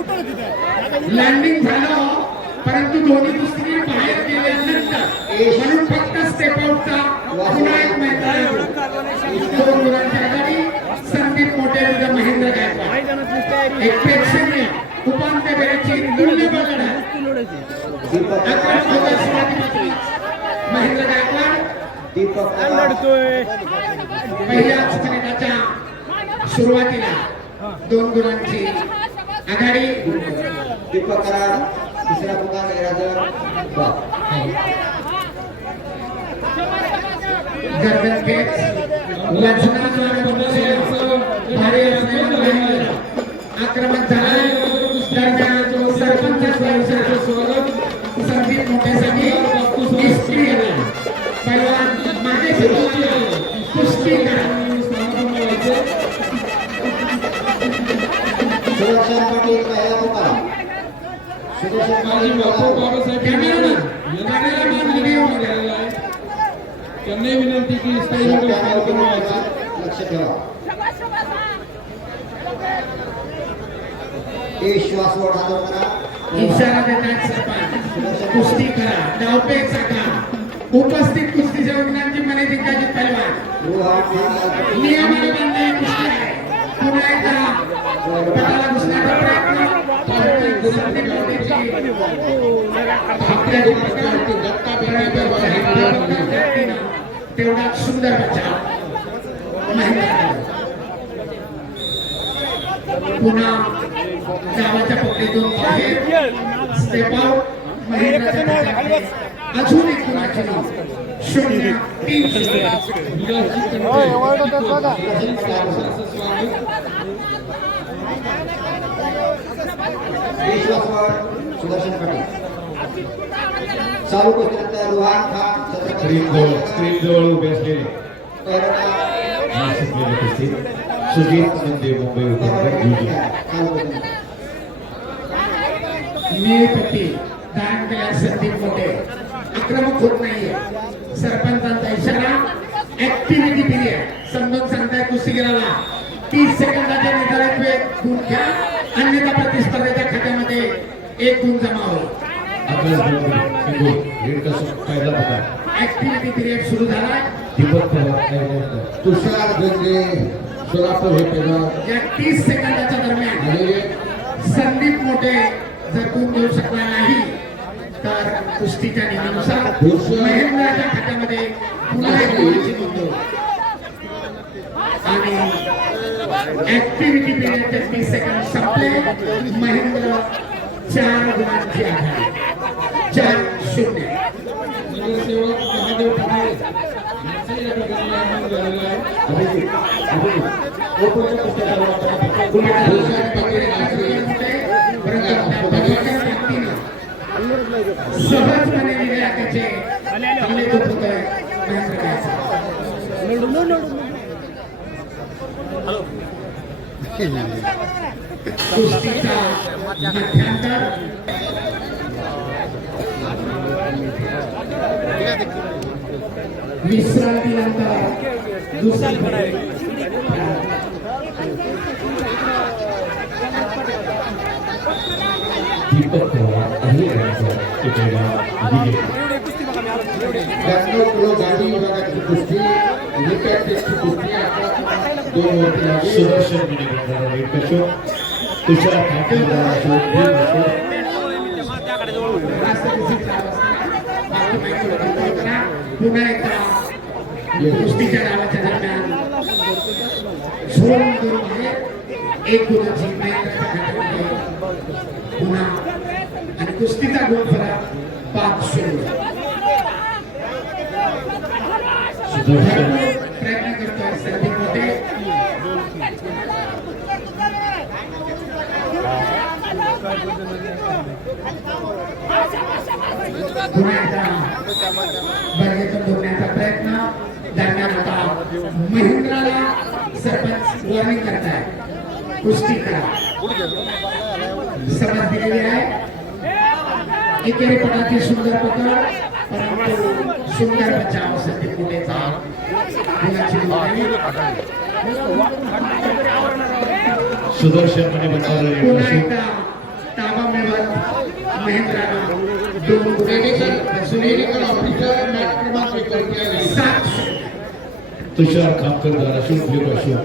Landing झालं परंतु दोन्ही कुस्ती बाहेर गेल्यानंतर म्हणून फक्त स्टेप आउटचा पुन्हा एक मैदान दोन गुणांची आघाडी संदीप मोठे विरुद्ध महेंद्र गायकवाड. एक प्रेक्षणीय उपांत्य फेरीची मूल्य बघणार अकरा ऑगस्ट सुरुवातीपासूनच महेंद्र गायकवाड. पहिल्याच मिनिटाच्या सुरुवातीला दोन गुणांची आघाडी. दीपक करार तिसरा पुकार गैराजर आक्रमण झाला. सरपंच त्यांनाही विनंती की लक्ष ठेवा करा. इशारा देतात सरपंच कुस्ती करा. डावपेच का उपस्थित कुस्तीच्या विज्ञानची मने जिंकायची महाराज नियमाने बांधलेली कुस्ती आहे. पुन्हा एकदा प्रयत्न. तेवढा सुंदर पुन्हा गावाच्या पकडीतून अजून एक कुणाचे नाव शून्य तीन शून्य ए श्वासवर सुदर्शन पाटील. चालू कुस्तीनंतर रोहाट स्क्रीन जवळ स्क्रीन जवळ उभे असलेले. पैलवान नाशिकलेले कुस्ती सुजित म्हणजे मुंबई उपनगर जुजी निळपट्टी दान केल्या संदीप मोठे. आक्रमक होत नाहीये. सरपंचांचा इशारा ऍक्टिव्हिटी पिरियड समजून सांगताय कुस्तीगीराला. तीस सेकंदाच्या निर्धारित वेळ गुण घ्या. अन्यथा प्रतिस्पर्धेच्या खात्यामध्ये एक गुण जमा होईल. ऍक्टिव्हिटी पिरियड सुरू झाला. तुषार गंगे सोलापूर हे पैलवान या तीस सेकंदाच्या दरम्यान संदीप मोठे जर गुण देऊ शकला नाही तर कुस्तीच्या नियमानुसार महेंद्राच्या खात्यामध्ये पुन्हा एक गुणाची नोंद होईल. आणि ऍक्टिव्हिटी पिरियडचे तीस सेकंद संपले महेंद्र चार गुणांची आघाडी चार शून्य नगरसेवक महादेव ठाकरे यांचाही या झालेलं आहे अभिजित अभिजित ओपनच्या पकडे. परंतु सहजपणे हल्ले महेंद्र. कुस्तीचा मध्यांतर विश्रांतीनंतर दुसरी फळी. दीपक पवार अहिल्यानगर तुषार. पुन्हा एकदा कुस्तीच्या दरम्यान सोडून करून आहे. एक गुणाची पुन्हा आणि कुस्तीचा गुण फरक पाच शून्य बर्गेतून धुण्याचा प्रयत्न दरम्यान आता महिंद्राला सरपंच वॉर्निंग करताय कुस्ती करा समज दिलेली आहे एकेरी सुंदर पकड परंतु सुंदर पुढेचा मुलाची मुलाची. सुदर्शन म्हणे बंधारा पुन्हा रेणुका एकदा ताबा तुषार खामकर धाराशिव अशोक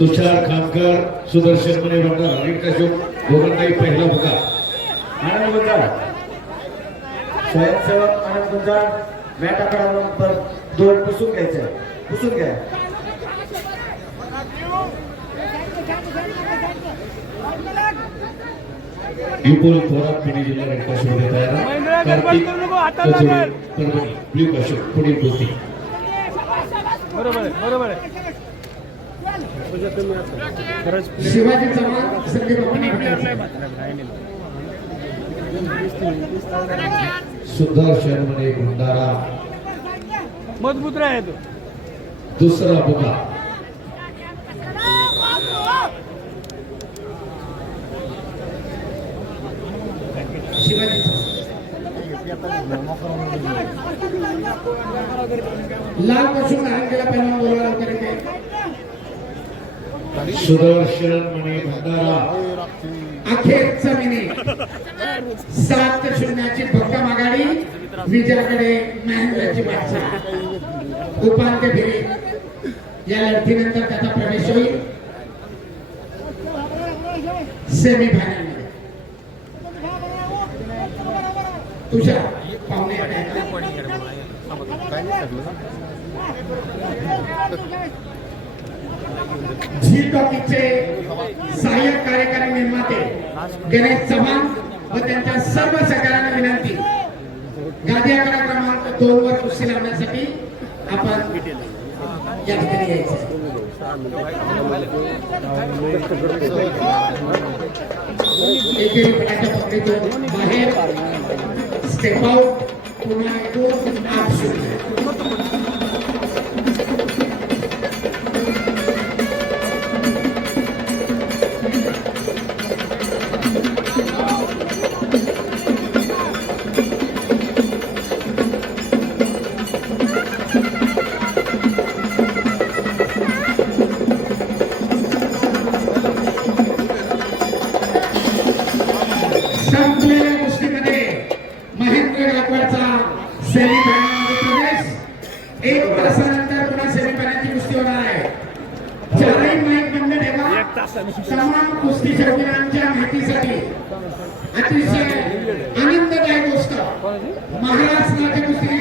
तुषार खामकर सुदर्शन म्हणे बंधारा रेड अशोक दोघांनाही पहिला बघा आनंद स्वयंसेवक आनंद मॅट आकडा नंबर दोन पुसून घ्यायचंय पुसून घ्या. विपुल थोरात पुणे जिल्हा रेड क्रॉसमध्ये तयार. कार्तिक परभणी ब्ल्यू अशोक बरोबर आहे शिवाजी चव्हाण संदीप म्हणे भंडारा. मजबूत राहा तो. दुसरा बघा लाल पासून धारण केला पहिला बोलायला वगैरे सुदर्शन म्हणे भंडारा अखेरचा मिनिट सात शून्याची भक्कम आघाडी विजयाकडे महेंद्राची वाटचाल उपांत्य फेरी या लढतीनंतर त्याचा प्रवेश होईल सेमीफायनल तुझ्या पाहुणे झी टॉकीचे सहाय्यक कार्यकारी निर्माते गणेश चव्हाण व त्यांच्या सर्व सगळ्यांना विनंती. गादी आकडा क्रमांक दोन वर कुस्ती लावण्यासाठी आपण या ठिकाणी यायचं एकेरी पटाच्या पकडीतून बाहेर. स्टेप आउट पुन्हा एकूण आठ शून्य संपलेल्या एक तासानंतर पुन्हा सेमीफायनलची कुस्ती होणार आहे. चारही माईक बंद ठेवा. तमाम कुस्ती शौकीनांच्या माहितीसाठी. अतिशय आनंददायक गोष्ट. महाराष्ट्राच्या कुस्ती